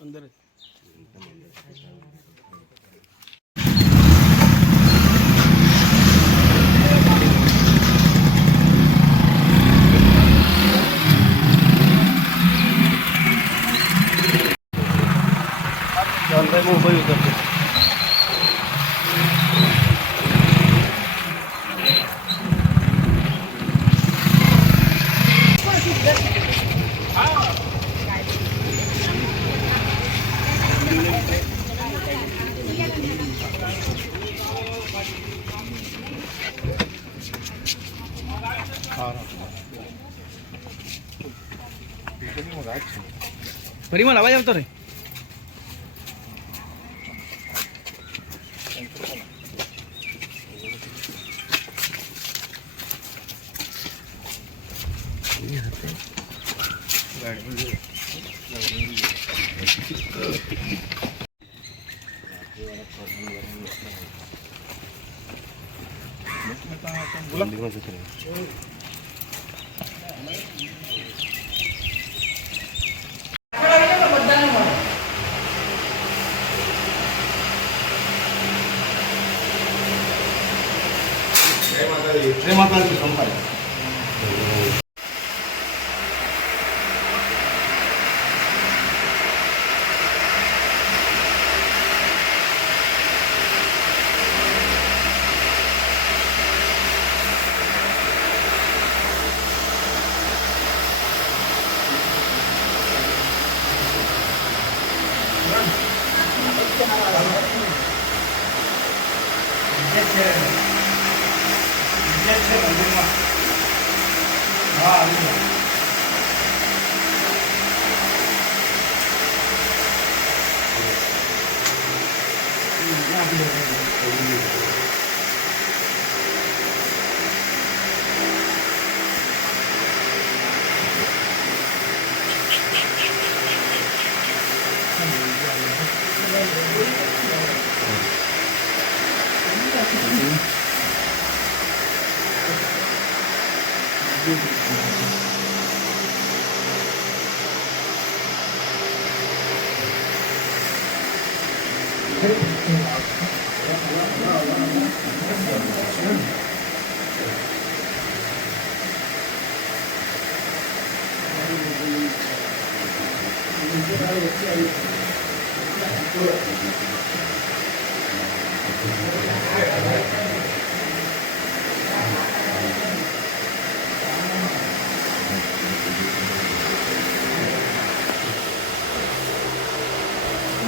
अंदर मोबाईल उतरते परिमल आवाज આવતો રે जय माता दी संभाय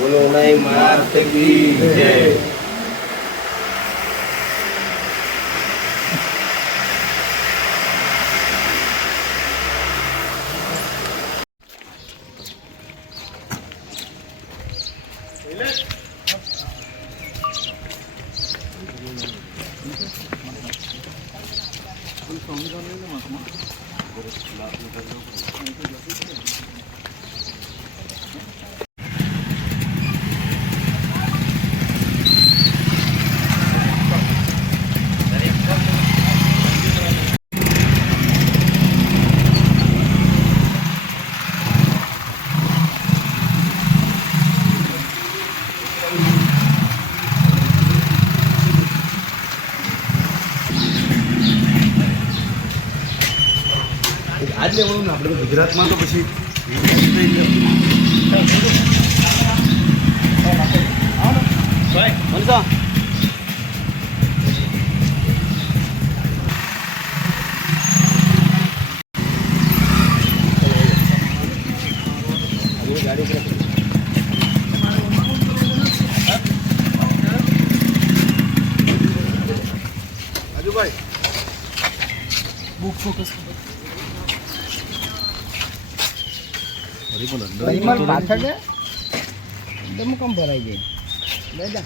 बोलो नहीं मात की जय। आज लेवल ना આપણે ગુજરાતમાં તો પછી મનસા ગાડી પર આજુભાઈ बुक फोकस परिमल पाछળ છે દમ કમ ભરાઈ ગઈ લે જા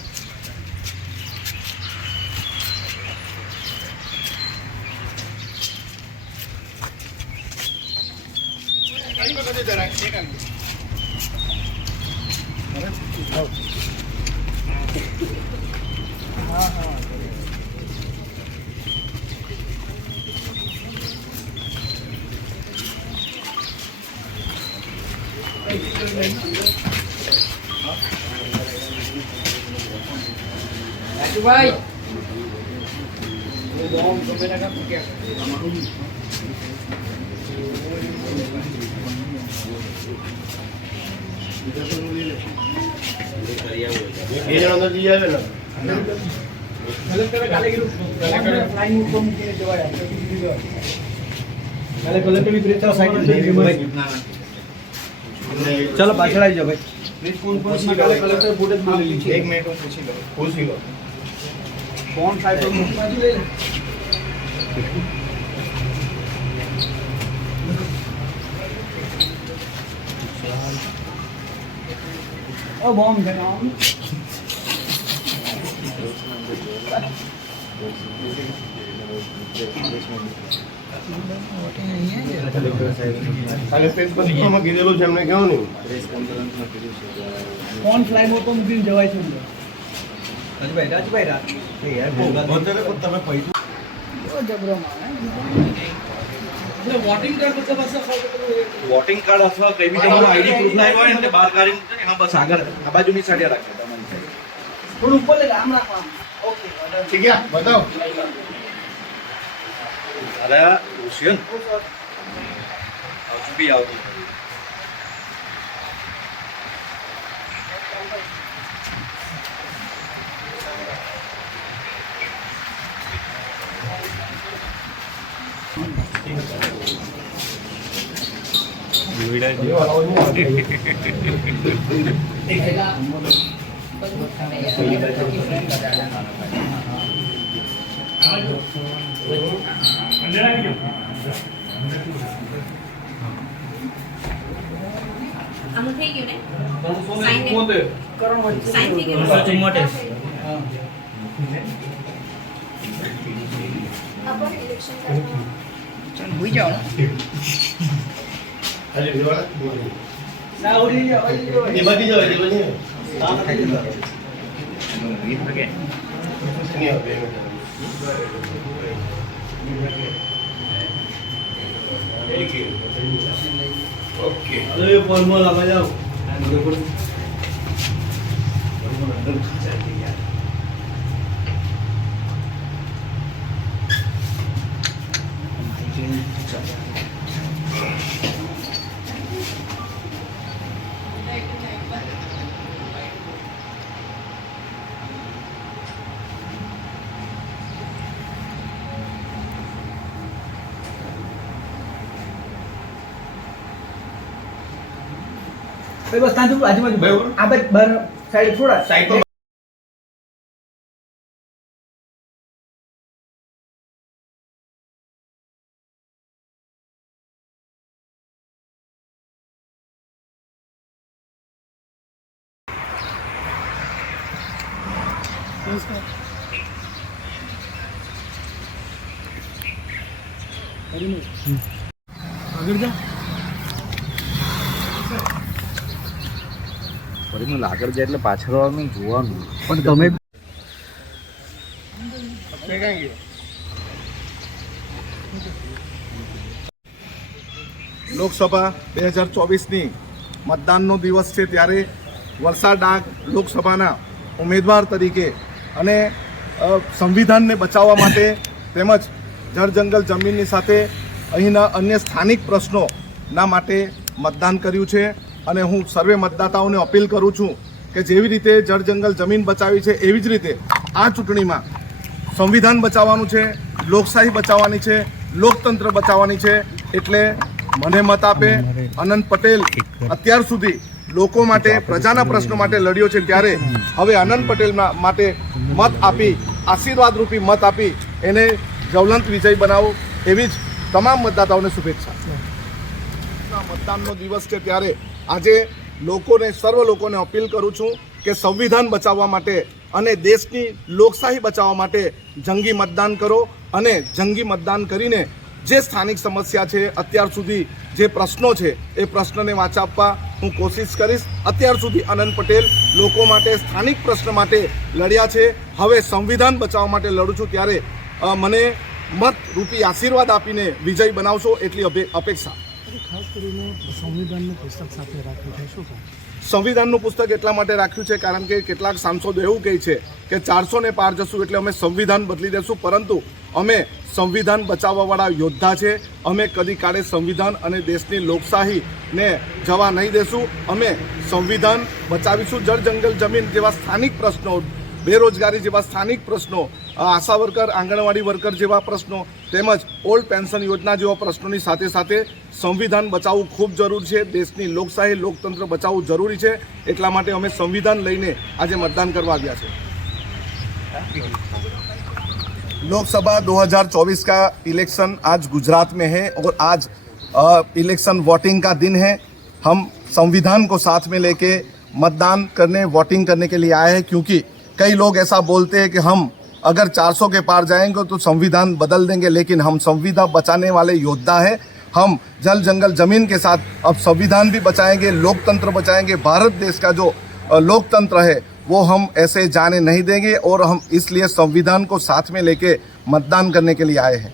ગાડી માં કદે જરા એક આલ હા હા રાજુભાઈ चलो पाछળ આવી જાઓ ભાઈ एक मिनट में पूछी लो कौन साइड बाजू ले ओ बॉम्ब बनाओ ખાલી પેજ પર લખવામાં કીધેલું છે એમને કેવું નહીં कौन फ्लाई मोड पर મૂકીને જવાય છે રાજભાઈ રાત એ યાર તમે પૈસા બહુ જબરો માણે વોટિંગ કાર્ડ બધા પાસે વોટિંગ કાર્ડ અથવા કઈ બી તમારો આઈડી પ્રૂફ લાવ્યો હોય ને બહાર કાઢીને હા બસ આગળ આ બાજુની સાઈડે રાખજો તમારી સાઈડ થોડું ઉપર લે આમ રાખવાનું ઓકે ठीक है बताओ અરે ઓશિયન આવતું બી આવતું આનું થઈ ગયું ને સાઈન થઈ ગયું આપણે ઇલેક્શન કરવા ચાલ હોઈ જાઓ खाली वीडियो ના ઉડી જાવ ये बची जाओ ये बची नहीं होते ओके અરે ફોર્મલ આમાં જાઓ ભાઈ બસ ત્યાં આજુબાજુ આ બાજુ બહાર સાઈડ થોડા साइड पर આગળ જા પરિમલ આગળ જાય એટલે પાછળ આવવાનું જોવાનું પણ તમે લોકસભા 2024ની મતદાનનો દિવસ છે ત્યારે વલસાડ ડાંગ લોકસભાના ઉમેદવાર તરીકે અને સંવિધાનને બચાવવા માટે તેમજ જળ જંગલ જમીનની સાથે અહીંના અન્ય સ્થાનિક પ્રશ્નોના માટે મતદાન કર્યું છે અને હું સર્વે મતદાતાઓને અપીલ કરું છું કે જેવી રીતે જળ જંગલ જમીન બચાવી છે એવી જ રીતે આ ચૂંટણીમાં સંવિધાન બચાવવાનું છે, લોકશાહી બચાવવાની છે, લોકતંત્ર બચાવવાની છે. એટલે મને મત આપે. અનંત પટેલ અત્યાર સુધી લોકો માટે, પ્રજાના પ્રશ્નો માટે લડ્યો છે, ત્યારે હવે અનંત પટેલ માટે મત આપી, આશીર્વાદ રૂપી મત આપી એને જ્વલંત વિજય બનાવો એવી જ તમામ મતદાતાઓને શુભેચ્છા. મતદાનનો દિવસ છે ત્યારે આજે લોકોને, સર્વ લોકોને અપીલ કરું છું કે સંવિધાન બચાવવા માટે અને દેશની લોકશાહી બચાવવા માટે જંગી મતદાન કરો અને જંગી મતદાન કરીને જે સ્થાનિક સમસ્યા છે, અત્યાર સુધી જે પ્રશ્નો છે એ પ્રશ્નને વાચા આપવા હું કોશિશ કરીશ. અત્યાર સુધી આનંદ પટેલ લોકો માટે સ્થાનિક પ્રશ્ન માટે લડ્યા છે. હવે સંવિધાન બચાવવા માટે લડું છું, ત્યારે મને મત રૂપી આશીર્વાદ આપીને વિજય બનાવશો એટલી અપેક્ષા. ખાસ કરીને સંવિધાનનું પુસ્તક સાથે રાખ્યું છે, શું કહો? સંવિધાનનું પુસ્તક એટલા માટે રાખ્યું છે કારણ કે કેટલાક સાંસદો એવું કહે છે કે 400 ને પાર જશું એટલે અમે સંવિધાન બદલી દેશું, પરંતુ અમે સંવિધાન બચાવવાવાળા યોદ્ધા છે. અમે કદી કાળે સંવિધાન અને દેશની લોકશાહીને જવા નહીં દેશું. અમે સંવિધાન બચાવીશું. જળ જંગલ જમીન જેવા સ્થાનિક પ્રશ્નો, બેરોજગારી જેવા સ્થાનિક પ્રશ્નો, આશા વર્કર, આંગણવાડી વર્કર જેવા પ્રશ્નો, તેમજ ઓલ્ડ પેન્શન યોજના જેવા પ્રશ્નોની સાથે સાથે સંવિધાન બચાવવું ખૂબ જરૂરી છે. દેશની લોકશાહી, લોકતંત્ર બચાવવું જરૂરી છે. એટલા માટે અમે સંવિધાન લઈને આજે મતદાન કરવા આવ્યા છે. लोकसभा 2024 का इलेक्शन आज गुजरात में है और आज इलेक्शन वोटिंग का दिन है. हम संविधान को साथ में लेके मतदान करने, वोटिंग करने के लिए आए हैं, क्योंकि कई लोग ऐसा बोलते हैं कि हम अगर 400 के पार जाएंगे तो संविधान बदल देंगे, लेकिन हम संविधान बचाने वाले योद्धा हैं. हम जल जंगल जमीन के साथ अब संविधान भी बचाएंगे, लोकतंत्र बचाएंगे. भारत देश का जो लोकतंत्र है वो हम ऐसे जाने नहीं देंगे और हम इसलिए संविधान को साथ में लेके मतदान करने के लिए आए हैं.